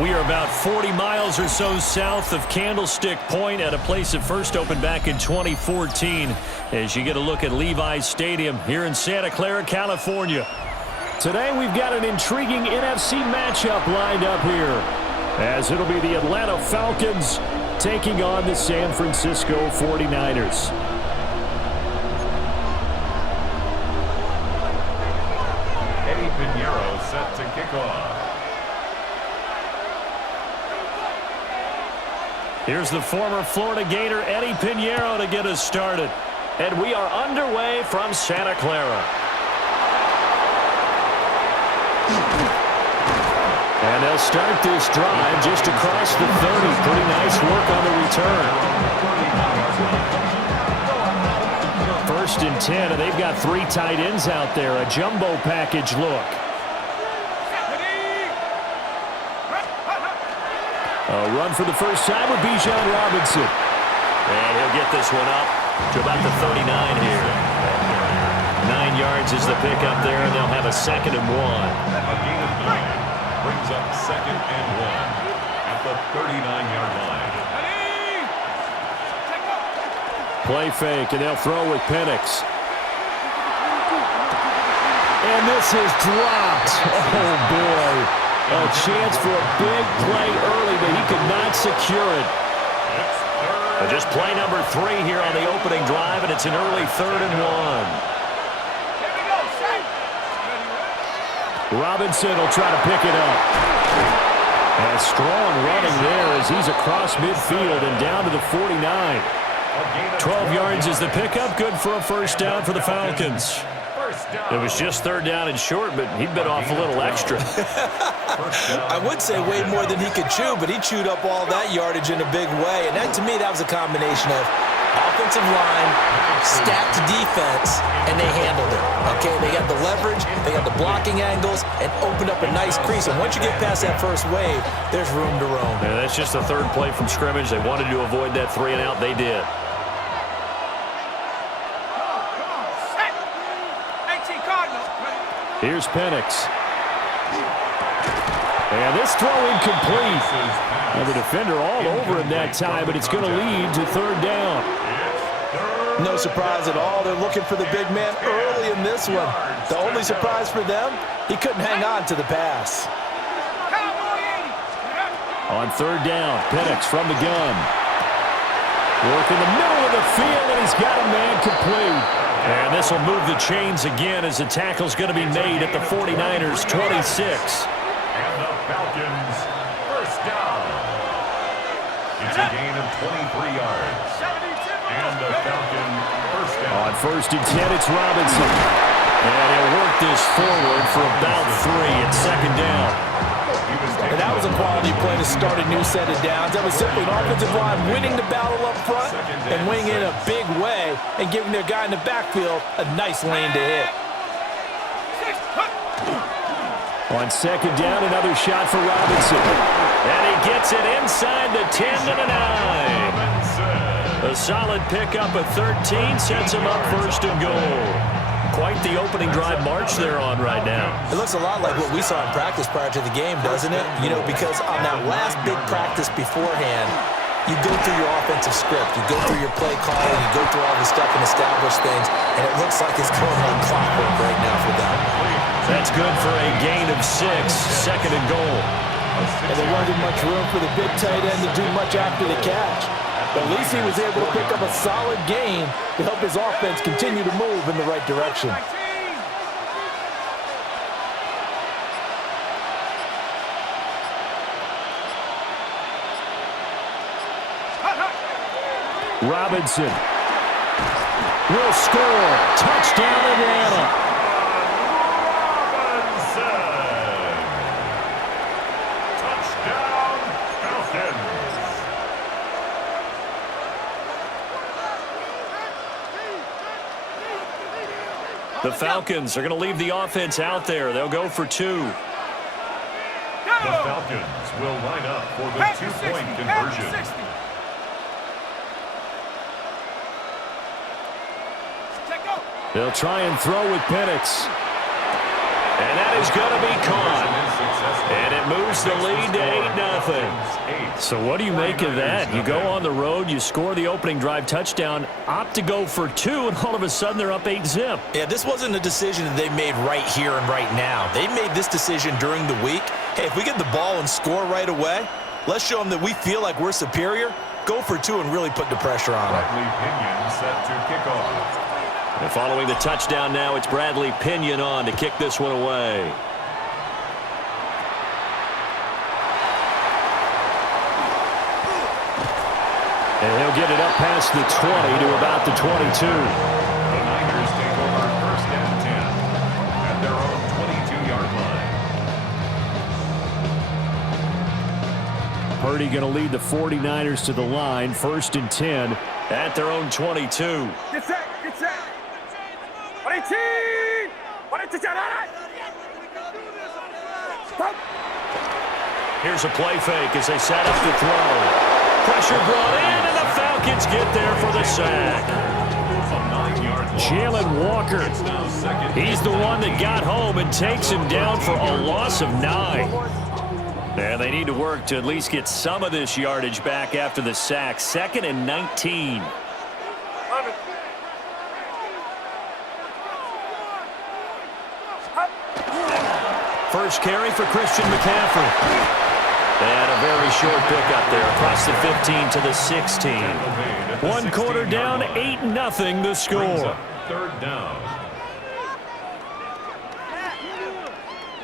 We are about 40 miles or so south of Candlestick Point at a place that first opened back in 2014 as you get a look at Levi's Stadium here in Santa Clara, California. Today we've got an intriguing NFC matchup lined up here as it'll be the Atlanta Falcons taking on the San Francisco 49ers. Eddie Pinheiro set to kick off. Here's the former Florida Gator, Eddie Pinheiro, to get us started. And we are underway from Santa Clara. And they'll start this drive just across the 30. Pretty nice work on the return. First and 10, and they've got 3 tight ends out there. A jumbo package look. A run for the first time with Bijan Robinson. And he'll get this one up to about the 39 here. 9 yards is the pickup there, and they'll have a 2nd and 1. A gain of 9 brings up 2nd and 1 at the 39-yard line. Play fake, and they'll throw with Penix. And this is dropped. Oh, boy. A chance for a big play early, but he could not secure it. Just play number 3 here on the opening drive, and it's an early 3rd and 1. Robinson will try to pick it up. And a strong running there as he's across midfield and down to the 49. 12 yards is the pickup, good for a first down for the Falcons. It was just 3rd down and short, but he bit off a little extra. I would say way more than he could chew, but he chewed up all that yardage in a big way. And that, to me, that was a combination of offensive line, stacked defense, and they handled it. Okay, they got the leverage, they got the blocking angles, and opened up a nice crease. And once you get past that first wave, there's room to roam. Yeah, that's just the 3rd play from scrimmage. They wanted to avoid that 3 and out. They did. Here's Penix. And this throw incomplete. And the defender all over him that time, but it's going to lead to 3rd down. No surprise at all. They're looking for the big man early in this one. The only surprise for them, he couldn't hang on to the pass. On 3rd down, Penix from the gun. Work in the middle of the field, and he's got a man complete. And this will move the chains again as the tackle's going to be made at the 49ers' 26. And the Falcons first down. It's a gain of 23 yards. And the Falcon first down. On 1st and 10, it's Robinson. And he'll work this forward for about 3 at 2nd down. And that was a quality play to start a new set of downs. That was simply an offensive line winning the battle up front and winning in a big way and giving their guy in the backfield a nice lane to hit. On 2nd down, another shot for Robinson. And he gets it inside the 10 to the 9. A solid pickup of 13 sets him up 1st and goal. Quite the opening drive march they're on right now. It looks a lot like what we saw in practice prior to the game, doesn't it? You know, because on that last big practice beforehand, you go through your offensive script, you go through your play calling, you go through all the stuff and establish things, and it looks like it's going like clockwork right now for them. That's good for a gain of 6, 2nd and goal. And there wasn't much room for the big tight end to do much after the catch. But at least he was able to pick up a solid gain to help his offense continue to move in the right direction. Robinson will score. Touchdown, Atlanta. The Falcons are going to leave the offense out there. They'll go for 2. The Falcons will line up for the 2-point conversion. They'll try and throw with Penix. And that is going to be caught. And it moves the lead to 8-0. So what do you make of that? You go on the road, you score the opening drive touchdown, opt to go for 2, and all of a sudden they're up 8-zip. Yeah, this wasn't a decision that they made right here and right now. They made this decision during the week. Hey, if we get the ball and score right away, let's show them that we feel like we're superior. Go for 2 and really put the pressure on them. Bradley Pinion set to kick off. And following the touchdown now, it's Bradley Pinion on to kick this one away. And he'll get it up past the 20 to about the 22. The Niners take over 1st and 10 at their own 22-yard line. Purdy going to lead the 49ers to the line, 1st and 10 at their own 22. Get set, get set. 22. Here's a play fake as they set up to throw. Pressure brought in, and the Falcons get there for the sack. Jalen Walker, he's the one that got home and takes him down for a loss of 9. And they need to work to at least get some of this yardage back after the sack. 2nd and 19. First carry for Christian McCaffrey. And a very short pickup there across the 15 to the 16. 1 quarter down, 8-0 the score. 3rd down.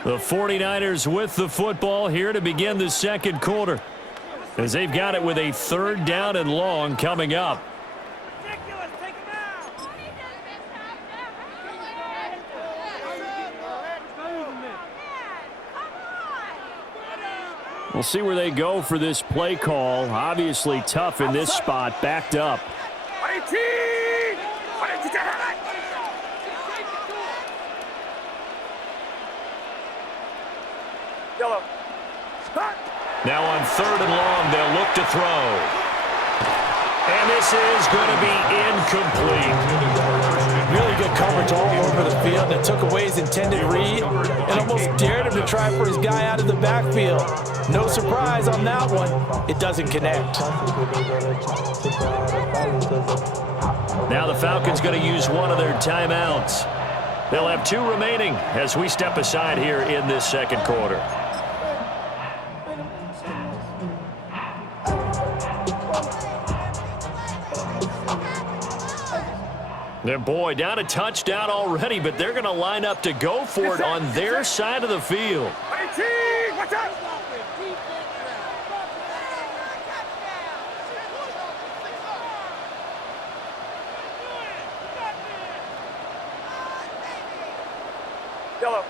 The 49ers with the football here to begin the 2nd quarter, as they've got it with a 3rd down and long coming up. We'll see where they go for this play call. Obviously tough in this spot, backed up. Now on 3rd and long, they'll look to throw. And this is going to be incomplete. Really good coverage all over the field that took away his intended read and almost dared him to try for his guy out of the backfield. No surprise on that one. It doesn't connect. Now the Falcons going to use one of their timeouts. They'll have 2 remaining as we step aside here in this 2nd quarter. Their boy down a touchdown already, but they're going to line up to go for it on their side of the field. Watch out! Yellow.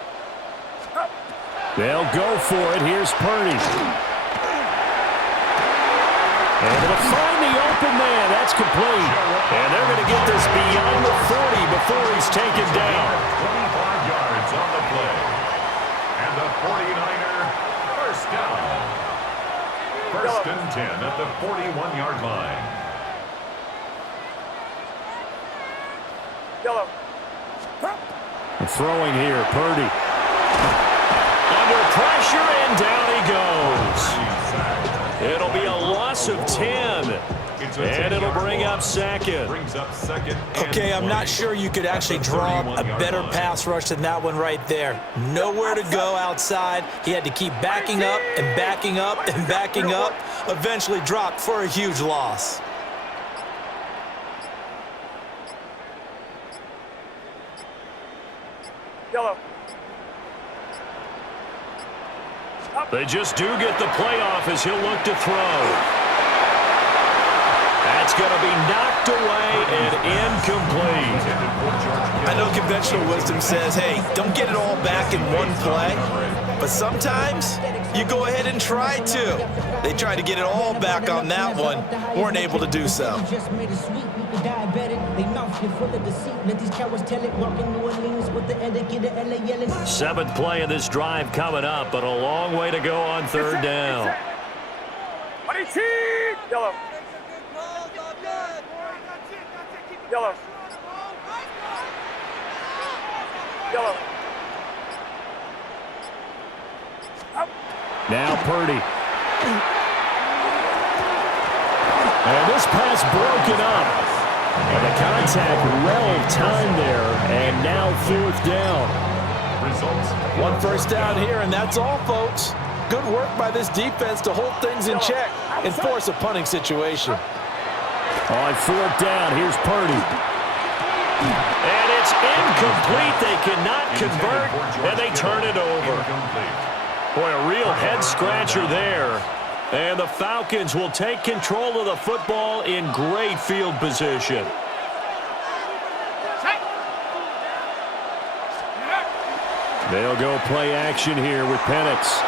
They'll go for it. Here's Purdy. And it'll find the open man. That's complete. And they're going to get this beyond the 40 before he's taken down. 25 yards on the play. And the 49er first down. 1st and 10 at the 41-yard line. Yellow. Throwing here, Purdy. Under pressure, and down he goes. It'll be a loss of 10. And it'll bring up 2nd. Okay, I'm not sure you could actually draw a better pass rush than that one right there. Nowhere to go outside. He had to keep backing up and backing up and backing up. Eventually dropped for a huge loss. Yellow. They just do get the playoff as he'll look to throw. That's going to be knocked away and incomplete. I know conventional wisdom says, hey, don't get it all back in one play. But sometimes you go ahead and try to. They tried to get it all back on that one. Weren't able to do so. 7th play of this drive coming up, but a long way to go on 3rd down. Yellow. Yellow. Yellow. Now Purdy. And this pass broken up. And the contact well timed there. And now 4th down. One first down here, and that's all, folks. Good work by this defense to hold things in check and force a punting situation. On 4th down, here's Purdy. And it's incomplete. They cannot convert, and they turn it over. Boy, a real head-scratcher there. And the Falcons will take control of the football in great field position. They'll go play action here with Penix.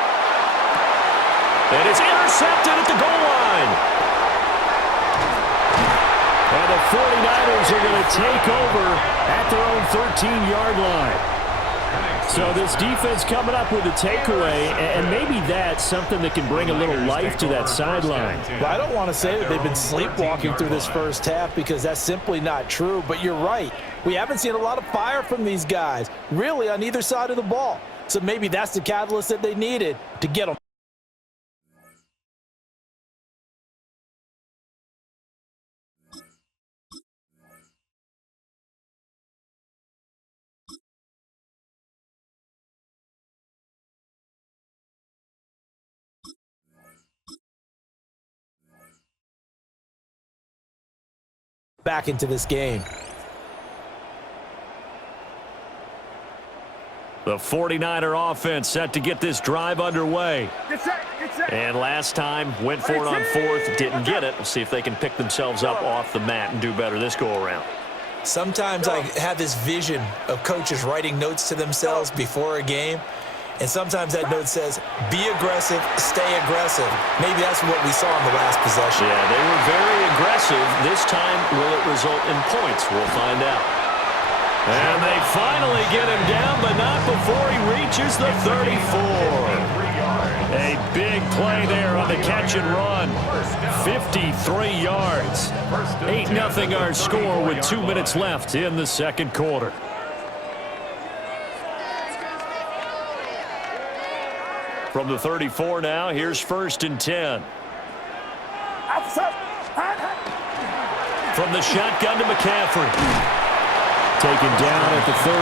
And it's intercepted at the goal line. And the 49ers are going to take over at their own 13-yard line. So this defense coming up with a takeaway, and maybe that's something that can bring a little life to that sideline. Well, I don't want to say that they've been sleepwalking through this first half because that's simply not true, but you're right. We haven't seen a lot of fire from these guys, really, on either side of the ball. So maybe that's the catalyst that they needed to get them. Back into this game. The 49er offense set to get this drive underway. Get set. And last time, went for it on 4th, didn't get it. We'll see if they can pick themselves up off the mat and do better this go-around. Sometimes I have this vision of coaches writing notes to themselves before a game, and sometimes that note says, be aggressive, stay aggressive. Maybe that's what we saw in the last possession. Yeah, they were very aggressive. This time, will it result in points? We'll find out. And they finally get him down, but not before he reaches the 34. A big play there on the catch and run. 53 yards. 8-0 our score with 2 minutes left in the second quarter. From the 34 now, here's 1st and 10. From the shotgun to McCaffrey. Taken down at the 30.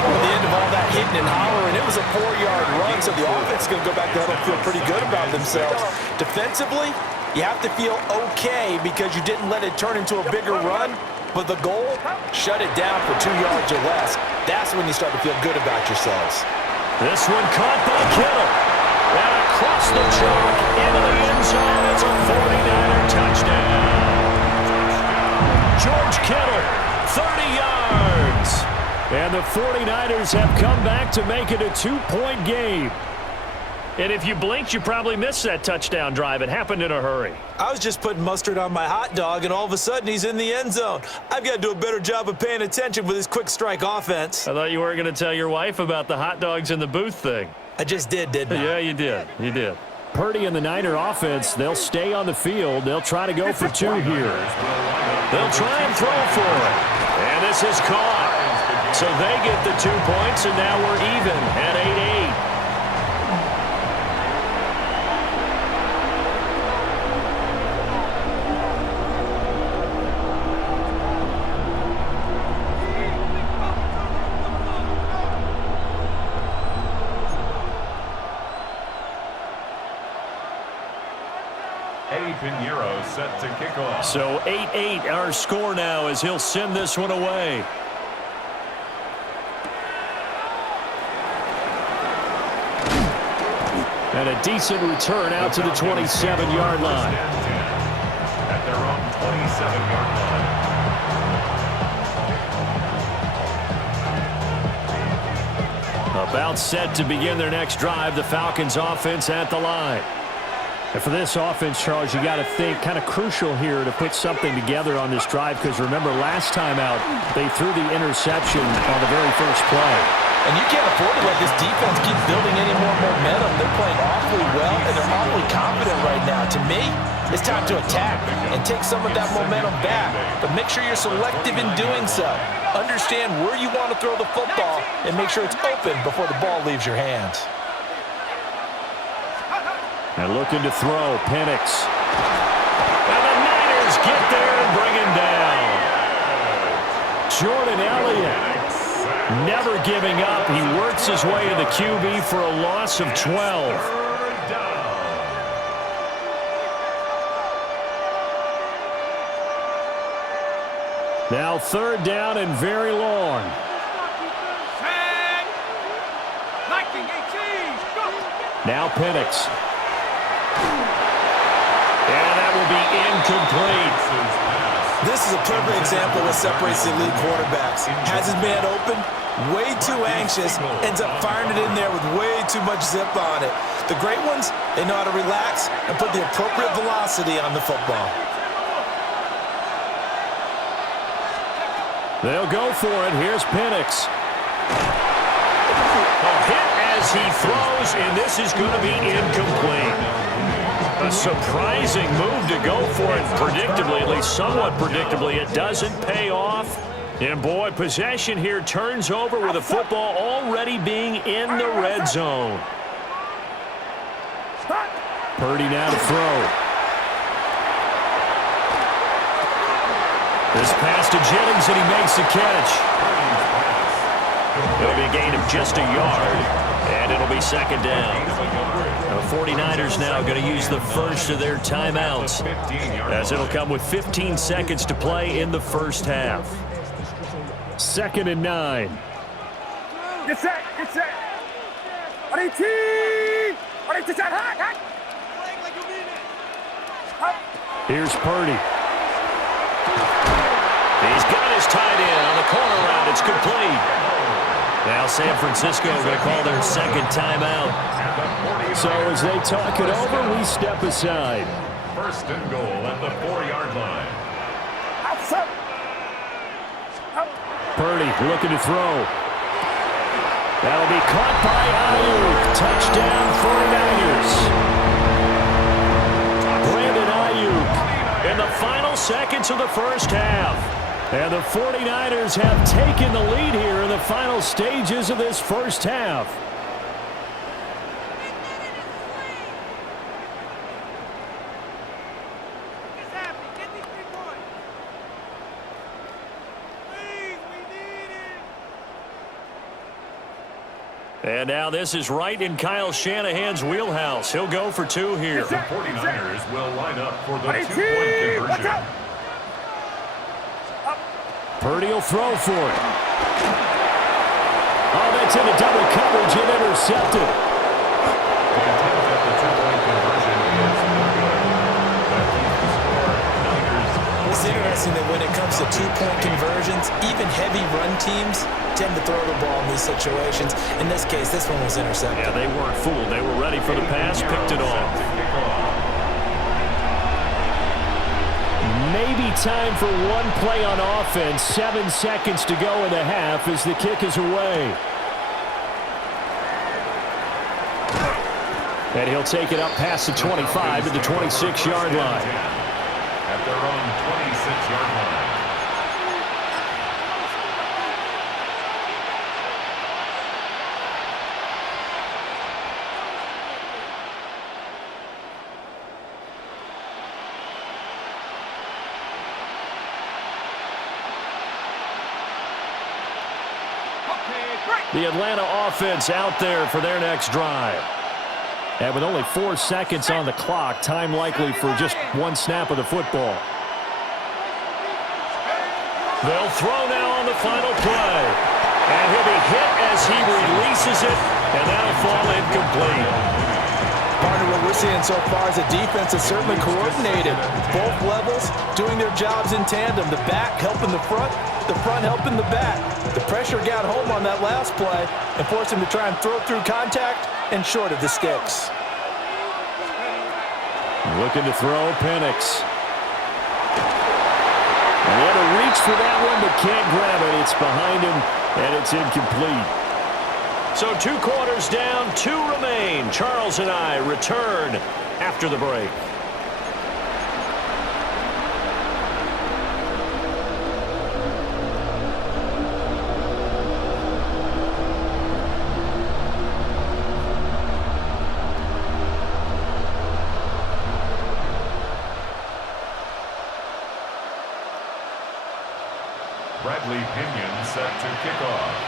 Well, at the end of all that hitting and hollering, it was a 4-yard run, so the offense is going to go back to huddle and feel pretty good about themselves. Defensively, you have to feel okay because you didn't let it turn into a bigger run, but the goal, shut it down for 2 yards or less. That's when you start to feel good about yourselves. This one caught by Kittle. And across the chalk into the end zone. It's a 49er touchdown. George Kittle, 30 yards. And the 49ers have come back to make it a 2-point game. And if you blinked, you probably missed that touchdown drive. It happened in a hurry. I was just putting mustard on my hot dog, and all of a sudden he's in the end zone. I've got to do a better job of paying attention with this quick strike offense. I thought you weren't going to tell your wife about the hot dogs in the booth thing. I just did, didn't I? Yeah, you did. You did. Purdy and the Niner offense, they'll stay on the field. They'll try to go for 2 here. They'll try and throw for it. And this is caught. So they get the 2 points, and now we're even at 8-8. Set to kick off. So 8-8 our score now as he'll send this one away. And a decent return out to the 27-yard line. At their own 27-yard line. About set to begin their next drive. The Falcons offense at the line. And for this offense, Charles, you got to think kind of crucial here to put something together on this drive because remember last time out they threw the interception on the very first play. And you can't afford to let this defense keep building any more momentum. They're playing awfully well, and they're awfully confident right now. To me, it's time to attack and take some of that momentum back. But make sure you're selective in doing so. Understand where you want to throw the football and make sure it's open before the ball leaves your hands. And looking to throw, Penix. And the Niners get there and bring him down. Jordan Elliott never giving up. He works his way to the QB for a loss of 12. Now 3rd down and very long. Now Penix. And that will be incomplete. This is a perfect example of what separates the elite quarterbacks. Has his man open, way too anxious, ends up firing it in there with way too much zip on it. The great ones, they know how to relax and put the appropriate velocity on the football. They'll go for it. Here's Penix. A hit as he throws, and this is going to be incomplete. A surprising move to go for it predictably, at least somewhat predictably. It doesn't pay off. And, boy, possession here turns over with the football already being in the red zone. Purdy now to throw. This pass to Jennings, and he makes the catch. It'll be a gain of just a yard, and it'll be 2nd down. The 49ers now going to use the first of their timeouts, as it'll come with 15 seconds to play in the first half. 2nd and 9. Get set, get set. Here's Purdy. He's got his tight end on the corner route. It's complete. Now San Francisco going to call their 2nd timeout. So as they talk it over, we step aside. 1st and goal at the 4-yard line. Purdy looking to throw. That'll be caught by Ayuk. Touchdown 49ers. Brandon Ayuk in the final seconds of the first half. And the 49ers have taken the lead here in the final stages of this first half. And now this is right in Kyle Shanahan's wheelhouse. He'll go for 2 here. The 49ers will line up for the 2-point conversion. Purdy will throw for it. Oh, that's into double coverage and intercepted. The attempt at the 2-point conversion is no good. That keeps the score Niners. It's interesting that when it comes to 2-point conversions, even heavy run teams tend to throw the ball in these situations. In this case, this one was intercepted. Yeah, they weren't fooled. They were ready for the pass, picked it off. Maybe time for one play on offense. 7 seconds to go in the half as the kick is away. And he'll take it up past the 25 to the 26-yard line. At their own 26-yard line. The Atlanta offense out there for their next drive. And with only 4 seconds on the clock, time likely for just one snap of the football. They'll throw now on the final play. And he'll be hit as he releases it, and that'll fall incomplete. Partner, what we're seeing so far is the defense is certainly coordinated. Both levels doing their jobs in tandem. The back helping the front helping the back. The pressure got home on that last play and forced him to try and throw through contact and short of the sticks. Looking to throw, Penix. What a reach for that one, but can't grab it. It's behind him, and it's incomplete. So 2 quarters down, 2 remain. Charles and I return after the break. set to kick off.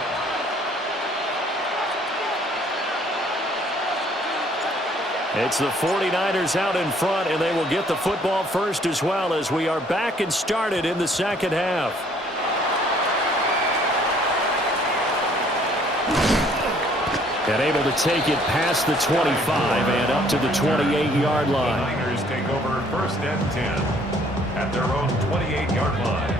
It's the 49ers out in front, and they will get the football first as well as we are back and started in the second half. And able to take it past the 25 and up to the 28-yard line. The Niners take over 1st and 10 at their own 28-yard line.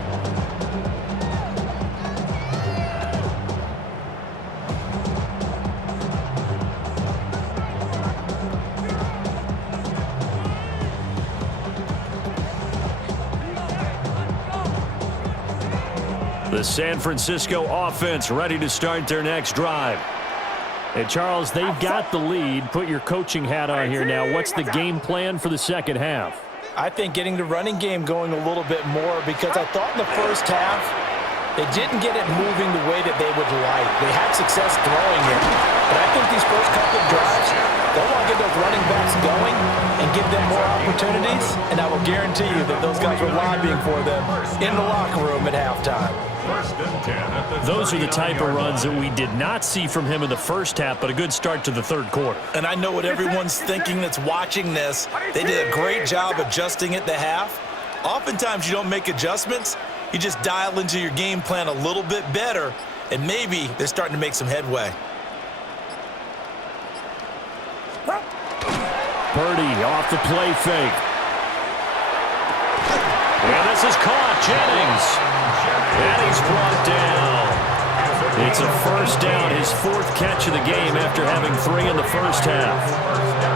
The San Francisco offense ready to start their next drive. And Charles, they've got the lead. Put your coaching hat on here now. What's the game plan for the second half? I think getting the running game going a little bit more, because I thought in the first half they didn't get it moving the way that they would like. They had success throwing it, but I think these first couple of drives, they want to get those running backs going and give them more opportunities, and I will guarantee you that those guys were lobbying for them in the locker room at halftime. 1st and 10 at the Those are the type of runs that we did not see from him in the first half, but a good start to the third quarter. And I know what everyone's thinking that's watching this. They did a great job adjusting at the half. Oftentimes you don't make adjustments. You just dial into your game plan a little bit better, and maybe they're starting to make some headway. Purdy off the play fake. And this is caught. Jennings. And he's brought down. It's a first down, his 4th catch of the game after having 3 in the first half.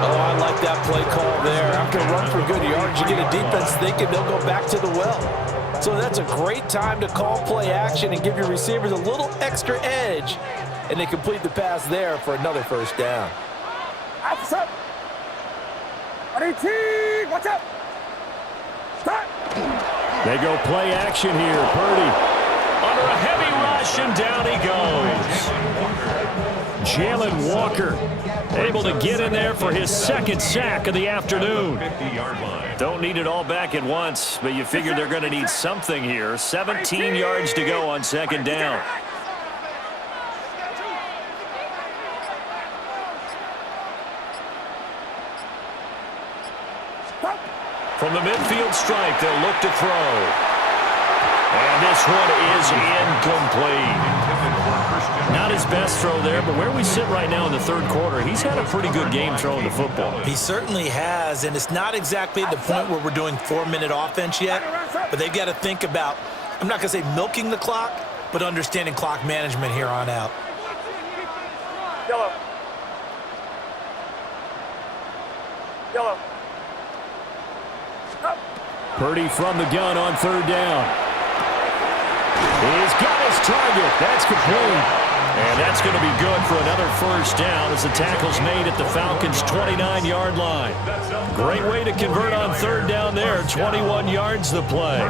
Oh, I like that play call there. After a run for good yards, you get a defense thinking they'll go back to the well. So that's a great time to call play action and give your receivers a little extra edge. And they complete the pass there for another first down. What's up? What's up? Start. They go play action here. Purdy under a heavy rush, and down he goes. Jalen Walker able to get in there for his 2nd sack of the afternoon. 50-yard line. Don't need it all back at once, but you figure they're going to need something here. 17 yards to go on 2nd down. From the midfield stripe, they'll look to throw. And this one is incomplete. Not his best throw there, but where we sit right now in the third quarter, he's had a pretty good game throwing the football. He certainly has, and it's not exactly at the point where we're doing 4-minute offense yet, but they've got to think about, I'm not going to say milking the clock, but understanding clock management here on out. Yellow. Yellow. Purdy from the gun on 3rd down. He's got his target. That's complete. And that's going to be good for another first down as the tackle's made at the Falcons' 29-yard line. Great way to convert on 3rd down there. 21 yards the play.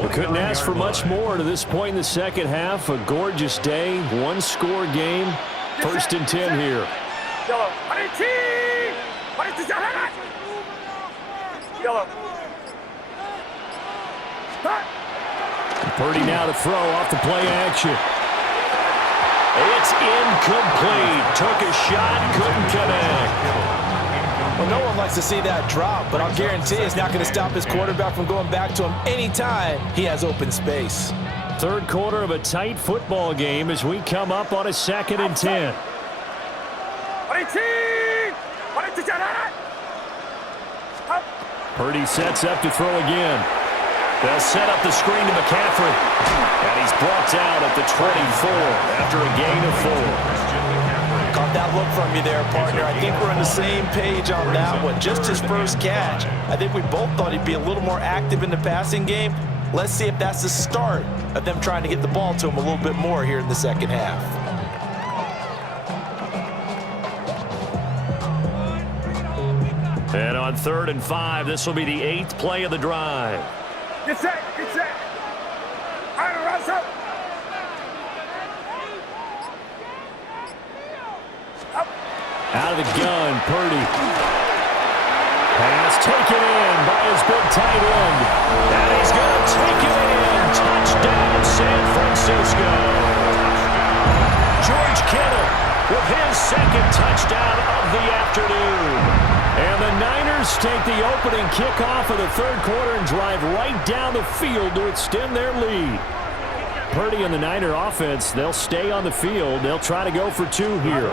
We couldn't ask for much more to this point in the second half. A gorgeous day, 1-score game. 1st and 10 here. Yellow. Yellow. Purdy now to throw off the play action. It's incomplete. Took a shot, couldn't connect. Well, no one likes to see that drop, but I'll guarantee it's not going to stop his quarterback from going back to him anytime he has open space. Third quarter of a tight football game as we come up on a 2nd and 10. Purdy sets up to throw again. They'll set up the screen to McCaffrey. And he's brought down at the 24 after a gain of 4. Caught that look from you there, partner. I think we're on the same page on that one. Just his first catch. I think we both thought he'd be a little more active in the passing game. Let's see if that's the start of them trying to get the ball to him a little bit more here in the second half. And on 3rd and 5, this will be the 8th play of the drive. Get set. Get set. Rise up. Up. Out of the gun, Purdy. Pass taken in by his big tight end. And he's going to take it in. Touchdown, San Francisco. Francisco. George Kittle with his second touchdown of the afternoon. And the Niners take the opening kickoff of the third quarter and drive right down the field to extend their lead. Purdy and the Niner offense, they'll stay on the field. They'll try to go for two here.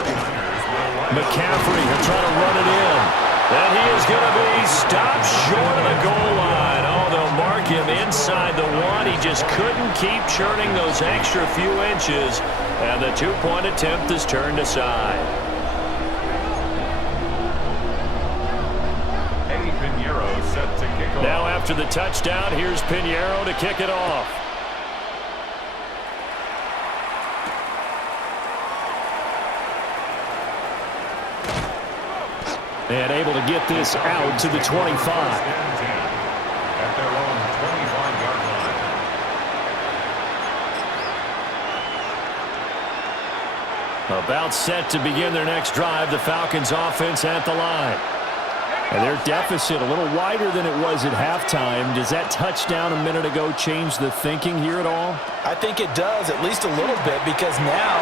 McCaffrey will try to run it in. And he is going to be stopped short of the goal line. Oh, they'll mark him inside the one. He just couldn't keep churning those extra few inches. And the two-point attempt is turned aside. Set to kick off. Now after the touchdown, here's Pinheiro to kick it off. And able to get this out to the 25. At their own 25-yard line. About set to begin their next drive, the Falcons offense at the line. And their deficit a little wider than it was at halftime. Does that touchdown a minute ago change the thinking here at all? I think it does, at least a little bit, because now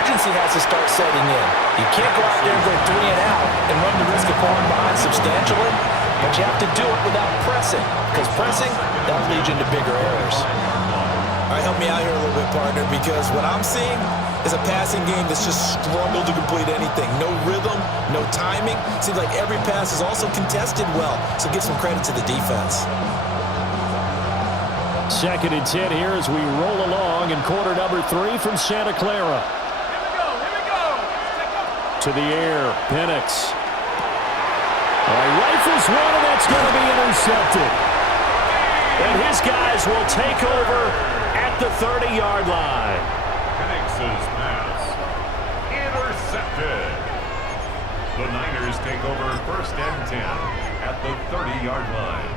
urgency has to start setting in. You can't go out there and go 3 and out and run the risk of falling behind substantially, but you have to do it without pressing, because pressing, that'll lead you into bigger errors. All right, help me out here a little bit, partner, because what I'm seeing is a passing game that's just struggled to complete anything. No rhythm, no timing. Seems like every pass is also contested well, so give some credit to the defense. 2nd and 10 here as we roll along in quarter number 3 from Santa Clara. Here we go. To the air, Penix. Rifles one, and that's going to be intercepted. And his guys will take over at the 30-yard line. Penix's pass intercepted. The Niners take over 1st and 10 at the 30-yard line.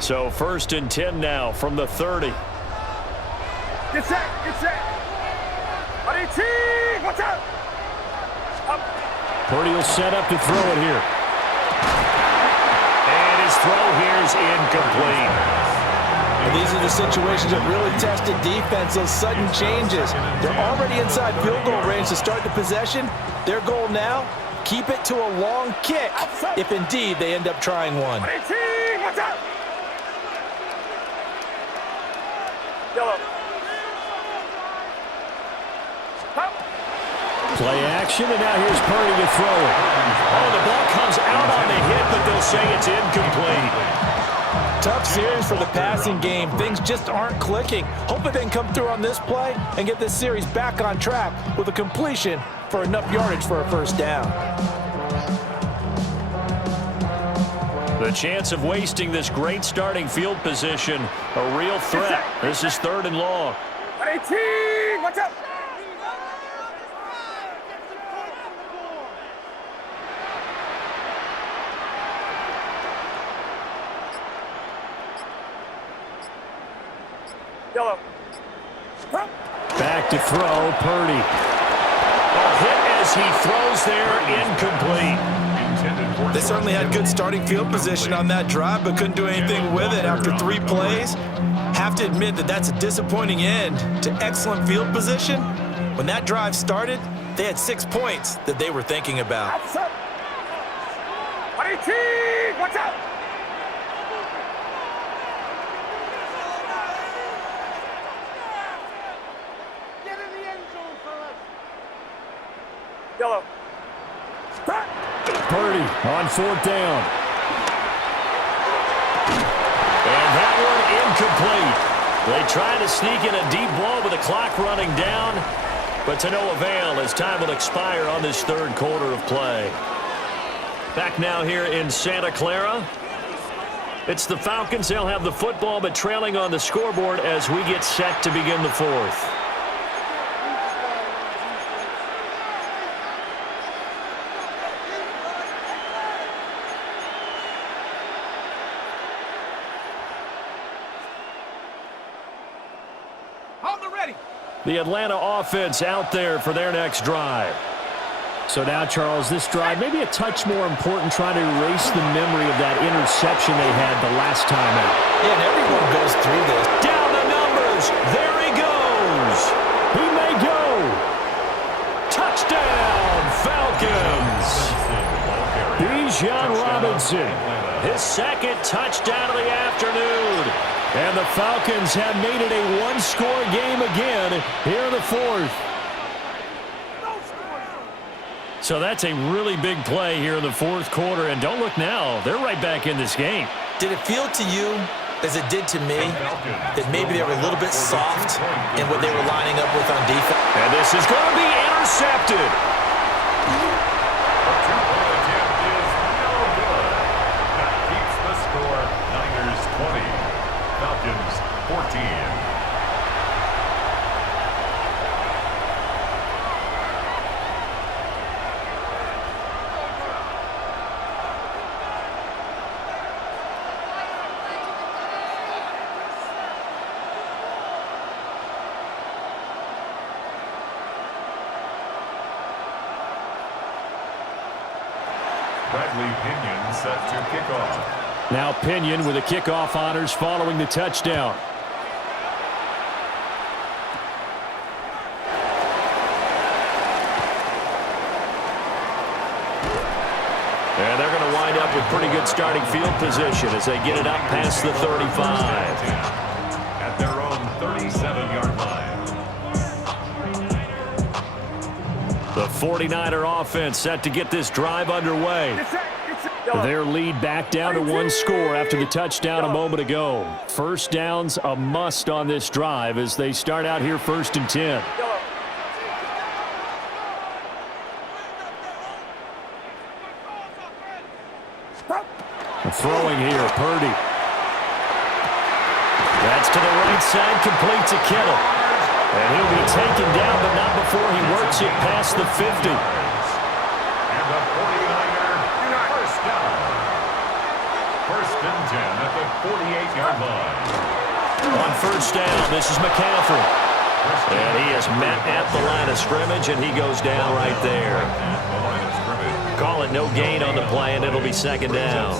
So 1st and 10 now from the 30. Get set. Watch out. Purdy will set up to throw it here. And his throw here's incomplete. And these are the situations that really tested defense, those sudden changes. They're already inside field goal range to start the possession. Their goal now, keep it to a long kick, if indeed they end up trying one. Watch out. Yellow. Play action, and now here's Purdy to throw it. Oh, the ball comes out on the hit, but they'll say it's incomplete. Tough series for the passing game. Things just aren't clicking. Hoping they can come through on this play and get this series back on track with a completion for enough yardage for a 1st down. The chance of wasting this great starting field position, a real threat. This is 3rd and long. 18. Watch out. Yellow. Back to throw, Purdy. A hit as he throws there, incomplete. They certainly had good starting field position on that drive, but couldn't do anything with it after 3 plays. Have to admit that that's a disappointing end to excellent field position. When that drive started, they had 6 points that they were thinking about. 18. Watch out. Yellow. Purdy on 4th down. And that one incomplete. They try to sneak in a deep ball with the clock running down, but to no avail as time will expire on this 3rd quarter of play. Back now here in Santa Clara. It's the Falcons. They'll have the football, but trailing on the scoreboard as we get set to begin the 4th. The Atlanta offense out there for their next drive. So now, Charles, this drive maybe a touch more important, trying to erase the memory of that interception they had the last time out. Yeah, and everyone goes through this. Down the numbers. There he goes. He may go. Touchdown, Falcons. Bijan Robinson, his second touchdown of the afternoon. And the Falcons have made it a one-score game again here in the fourth. So that's a really big play here in the fourth quarter. And don't look now, they're right back in this game. Did it feel to you, as it did to me, that maybe they were a little bit soft in what they were lining up with on defense? And this is going to be intercepted. The two-point attempt is no good. That keeps the score. Niners 20, Falcons 14. Pinion set to kickoff. Now Pinion with the kickoff honors following the touchdown. And they're going to wind up with pretty good starting field position as they get it up past the 35. At their own 37-yard line. The 49er offense set to get this drive underway. Their lead back down to one score after the touchdown a moment ago. First down's a must on this drive as they start out here 1st and 10. Throwing here, Purdy. That's to the right side, complete to Kittle. And he'll be taken down, but not before he works it past the 50. And the 49er, first down. 1st and 10 at the 48-yard line. On first down, this is McCaffrey. And he is met at the line of scrimmage, and he goes down right there. Call it no gain on the play, and it'll be 2nd down.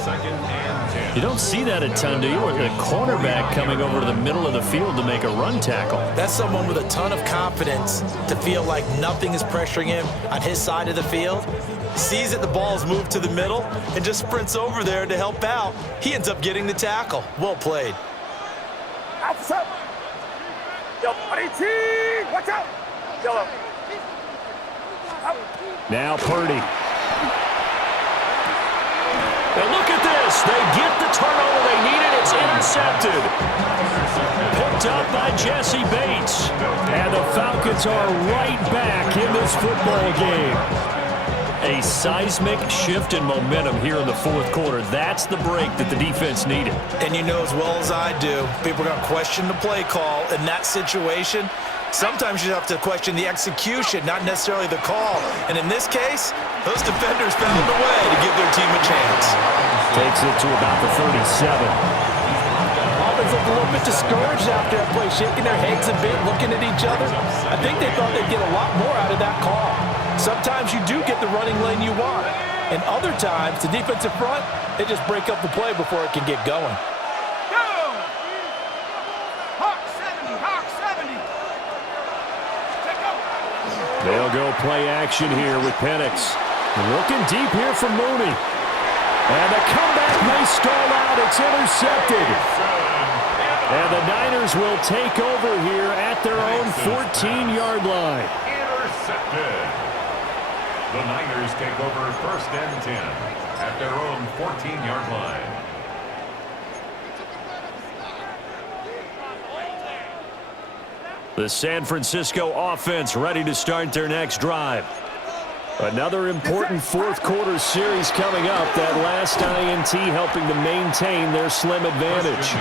You don't see that a ton, do you? With a cornerback coming over to the middle of the field to make a run tackle. That's someone with a ton of confidence to feel like nothing is pressuring him on his side of the field. Sees that the ball is moved to the middle and just sprints over there to help out. He ends up getting the tackle. Well played. Outside. Yo, watch out. Yellow. Now Purdy. And look at this. They get the turnover they needed. It's intercepted. Picked up by Jesse Bates. And the Falcons are right back in this football game. A seismic shift in momentum here in the fourth quarter. That's the break that the defense needed. And you know as well as I do, people are going to question the play call in that situation. Sometimes you have to question the execution, not necessarily the call. And in this case, those defenders found a way to give their team a chance. Takes it to about the 37. Offense looked a little bit discouraged after that play, shaking their heads a bit, looking at each other. I think they thought they'd get a lot more out of that call. Sometimes you do get the running lane you want. And other times, the defensive front, they just break up the play before it can get going. They'll go play action here with Penix. Looking deep here from Mooney. And the comeback may stall out. It's intercepted. And the Niners will take over here at their own 14-yard line. Intercepted. The Niners take over 1st and 10 at their own 14-yard line. The San Francisco offense ready to start their next drive. Another important fourth quarter series coming up. That last INT helping to maintain their slim advantage.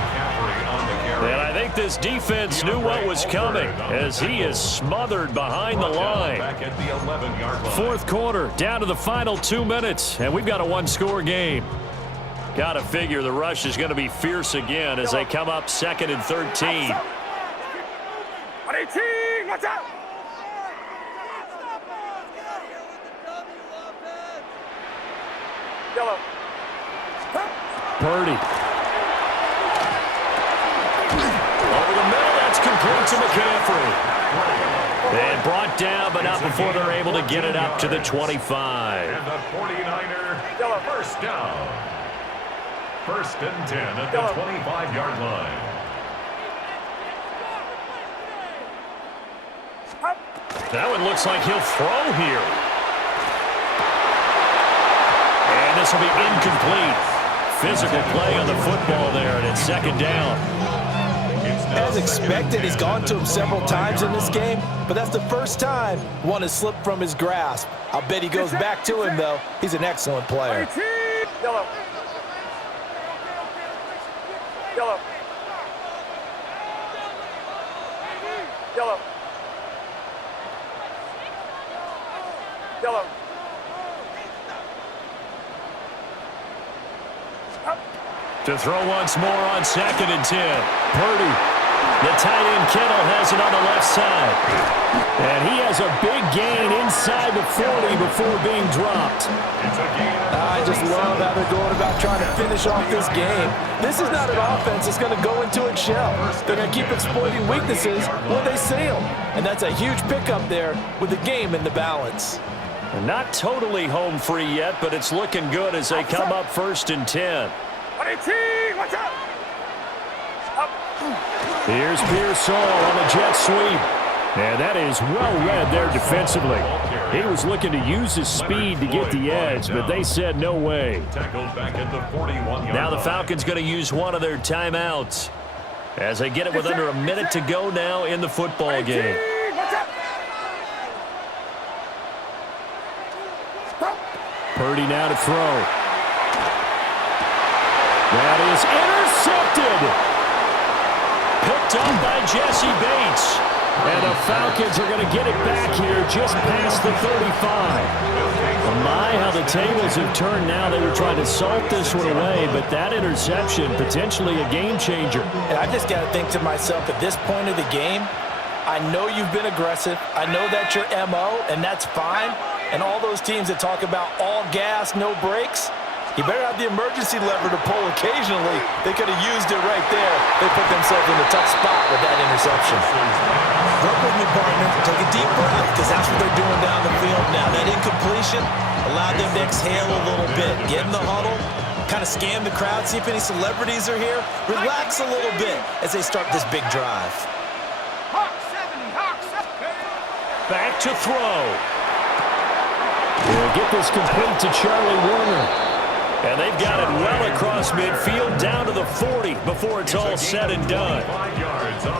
And I think this defense knew what was coming as he is smothered behind the line. Fourth quarter, down to the final 2 minutes, and we've got a one-score game. Got to figure the rush is going to be fierce again as they come up 2nd and 13. Watch out. Yellow. Purdy. Over the middle, that's complete to McCaffrey. And brought down, but not before they're able to get it up to the 25. And the 49er, first down. First and 10 at the 25-yard line. That one looks like he'll throw here. And this will be incomplete. Physical play on the football there, and it's second down. As expected, he's gone to him several times in this game, but that's the first time one has slipped from his grasp. I'll bet he goes back to him, though. He's an excellent player. Yellow. Yellow. Yellow. Yellow. To throw once more on second and 10. Purdy. The tight end Kittle has it on the left side. And he has a big gain inside the 40 before being dropped. I just love how they're going about trying to finish off this game. This is not an offense that's going to go into its shell. They're going to keep exploiting weaknesses when they see them. And that's a huge pickup there with the game in the balance. And not totally home free yet, but it's looking good as they come up first and 10. Watch out! Here's Pearsall on the jet sweep. And that is well read there defensively. He was looking to use his speed to get the edge, but they said no way. Now the Falcons going to use one of their timeouts as they get it with under a minute to go now in the football game. Purdy now to throw. That is intercepted. Picked up by Jesse Bates. And the Falcons are going to get it back here just past the 35. My, how the tables have turned now. They were trying to salt this one away, but that interception, potentially a game changer. And I just got to think to myself, at this point of the game, I know you've been aggressive. I know that's your MO, and that's fine. And all those teams that talk about all gas, no brakes, you better have the emergency lever to pull occasionally. They could have used it right there. They put themselves in a tough spot with that interception. Work with me, partner. Take a deep breath, because that's what they're doing down the field now. That incompletion allowed them to exhale a little bit. Get in the huddle, kind of scan the crowd, see if any celebrities are here. Relax a little bit as they start this big drive. Back to throw. We'll get this complete to Charlie Warner. And they've got it well across midfield down to the 40 before it's all said and done.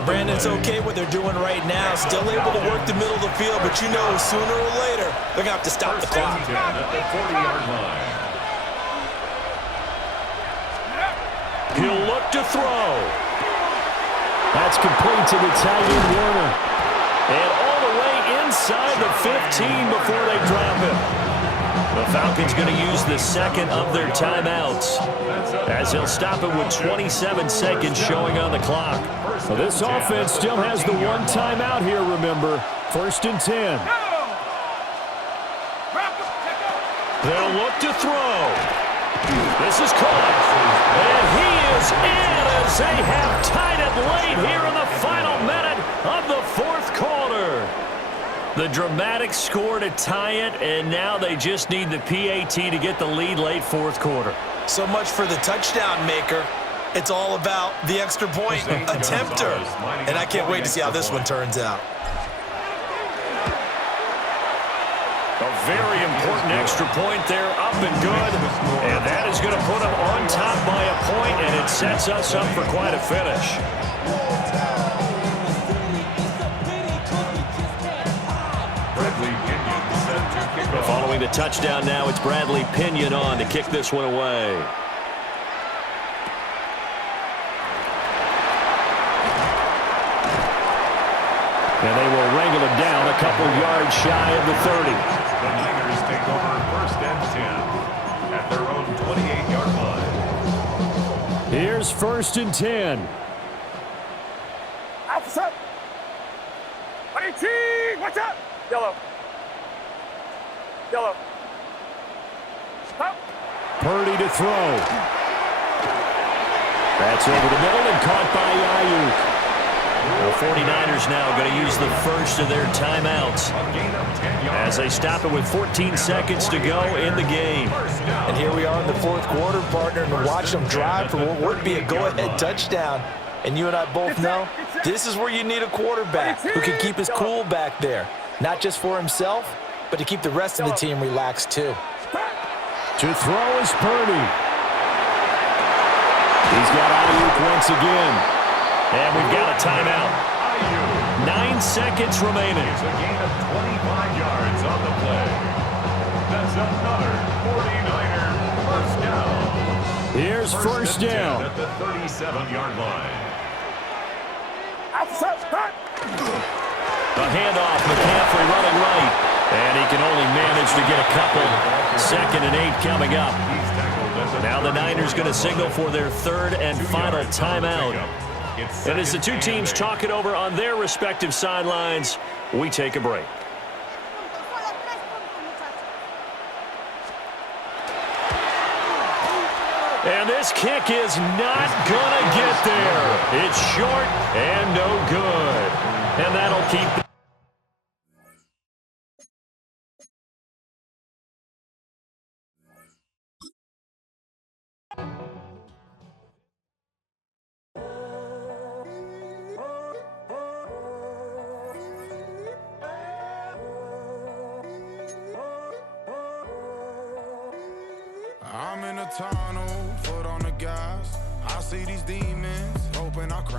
Brandon's okay what they're doing right now. Still able to work the middle of the field, but you know sooner or later they're going to have to stop the clock. He'll look to throw. That's complete to the tight end Warner. And all the way inside the 15 before they drop it. The Falcons going to use the second of their timeouts as they'll stop it with 27 seconds showing on the clock. Well, this offense still has the one timeout here, remember. First and 10. They'll look to throw. This is caught. And he is in as they have tied it late here in the final minute of the fourth quarter. The dramatic score to tie it, and now they just need the PAT to get the lead late fourth quarter. So much for the touchdown maker. It's all about the extra point attempter. And I can't wait to see how this one turns out. A very important extra point there, up and good. And that is going to put them on top by a point, and it sets us up for quite a finish. Following the touchdown now, it's Bradley Pinion on to kick this one away. And they will wrangle it down a couple yards shy of the 30. The Niners take over first and 10 at their own 28-yard line. Here's first and 10. Officer! 18! Watch out! Yellow. Yellow. Stop. Purdy to throw. That's over the middle and caught by Ayuk. The 49ers now going to use the first of their timeouts as they stop it with 14 seconds to go in the game. And here we are in the fourth quarter, partner, and watch them drive for what would be a go-ahead touchdown. And you and I both know this is where you need a quarterback who can keep his cool back there, not just for himself, but to keep the rest of the team relaxed too. To throw is Purdy. He's got Ayuk once again. And we've got a timeout. 9 seconds remaining. It's a gain of 25 yards on the play. That's another 49er first down. Here's first down. At the 37-yard line. The handoff, McCaffrey running right. And he can only manage to get a couple. 2nd and 8 coming up. Now the Niners going to signal for their third and final timeout. And as the two teams talk it over on their respective sidelines, we take a break. And this kick is not going to get there. It's short and no good. And that'll keep... I'm in a tunnel, foot on the gas. I see these demons, hoping I crash.